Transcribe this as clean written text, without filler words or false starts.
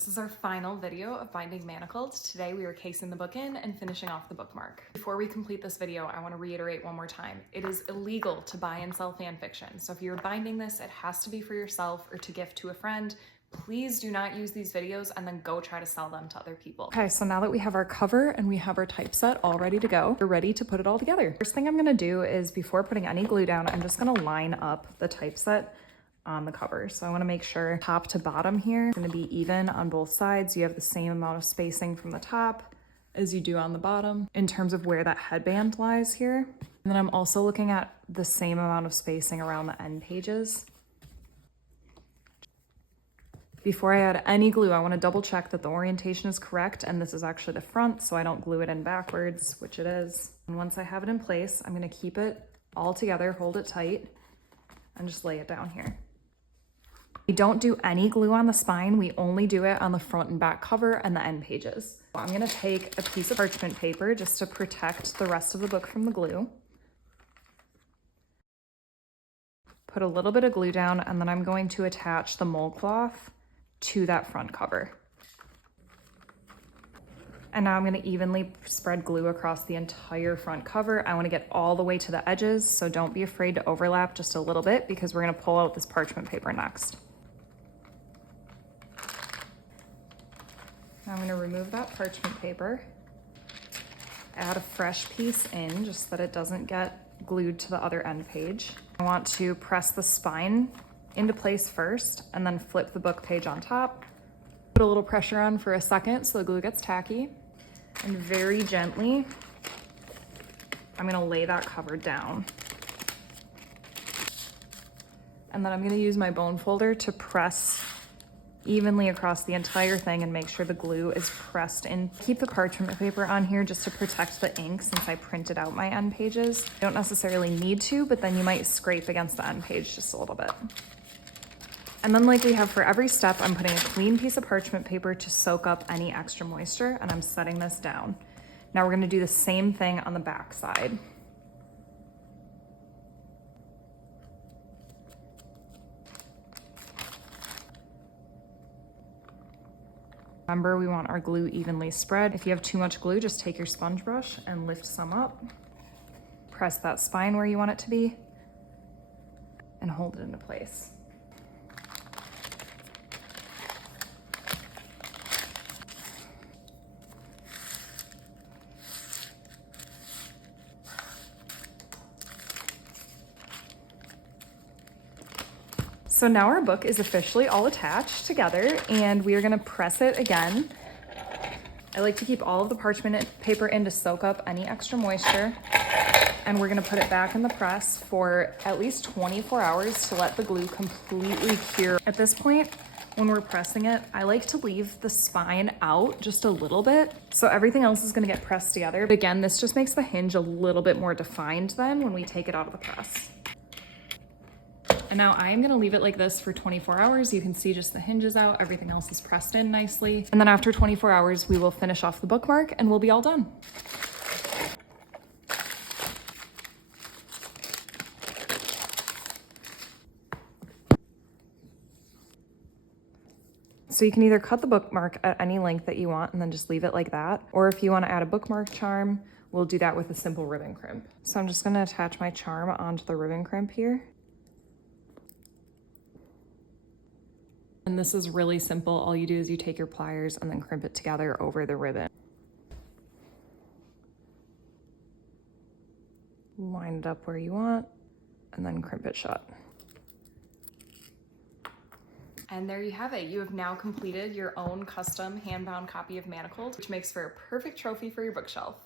This is our final video of binding Manacled. Today we are casing the book in and finishing off the bookmark. Before we complete this video, I want to reiterate one more time. It is illegal to buy and sell fan fiction. So if you're binding this, it has to be for yourself or to gift to a friend. Please do not use these videos and then go try to sell them to other people. Okay, so now that we have our cover and we have our typeset all ready to go, we're ready to put it all together. First thing I'm gonna do is, before putting any glue down, I'm just gonna line up the typeset on the cover. So I want to make sure top to bottom here is going to be even on both sides. You have the same amount of spacing from the top as you do on the bottom in terms of where that headband lies here. And then I'm also looking at the same amount of spacing around the end pages. Before I add any glue, I want to double check that the orientation is correct, and this is actually the front, so I don't glue it in backwards, which it is. And once I have it in place, I'm going to keep it all together, hold it tight, and just lay it down here. We don't do any glue on the spine. We only do it on the front and back cover and the end pages. I'm going to take a piece of parchment paper just to protect the rest of the book from the glue. Put a little bit of glue down, and then I'm going to attach the mold cloth to that front cover. And now I'm going to evenly spread glue across the entire front cover. I want to get all the way to the edges, so don't be afraid to overlap just a little bit because we're going to pull out this parchment paper next. Now I'm going to remove that parchment paper, add a fresh piece in just so that it doesn't get glued to the other end page. I want to press the spine into place first and then flip the book page on top. Put a little pressure on for a second so the glue gets tacky, and very gently I'm going to lay that cover down. And then I'm going to use my bone folder to press evenly across the entire thing and make sure the glue is pressed in. Keep the parchment paper on here just to protect the ink since I printed out my end pages. You don't necessarily need to, but then you might scrape against the end page just a little bit. And then, like we have for every step, I'm putting a clean piece of parchment paper to soak up any extra moisture, and I'm setting this down. Now we're going to do the same thing on the back side. Remember, we want our glue evenly spread. If you have too much glue, just take your sponge brush and lift some up. Press that spine where you want it to be and hold it into place. So now our book is officially all attached together, and we are going to press it again. I like to keep all of the parchment paper in to soak up any extra moisture, and we're going to put it back in the press for at least 24 hours to let the glue completely cure. At this point, when we're pressing it, I like to leave the spine out just a little bit, so everything else is going to get pressed together. But again, this just makes the hinge a little bit more defined then when we take it out of the press. And now I'm gonna leave it like this for 24 hours. You can see just the hinges out, everything else is pressed in nicely. And then after 24 hours, we will finish off the bookmark and we'll be all done. So you can either cut the bookmark at any length that you want and then just leave it like that. Or if you wanna add a bookmark charm, we'll do that with a simple ribbon crimp. So I'm just gonna attach my charm onto the ribbon crimp here. And this is really simple. All you do is you take your pliers and then crimp it together over the ribbon. Line it up where you want and then crimp it shut. And there you have it. You have now completed your own custom hand-bound copy of Manacled, which makes for a perfect trophy for your bookshelf.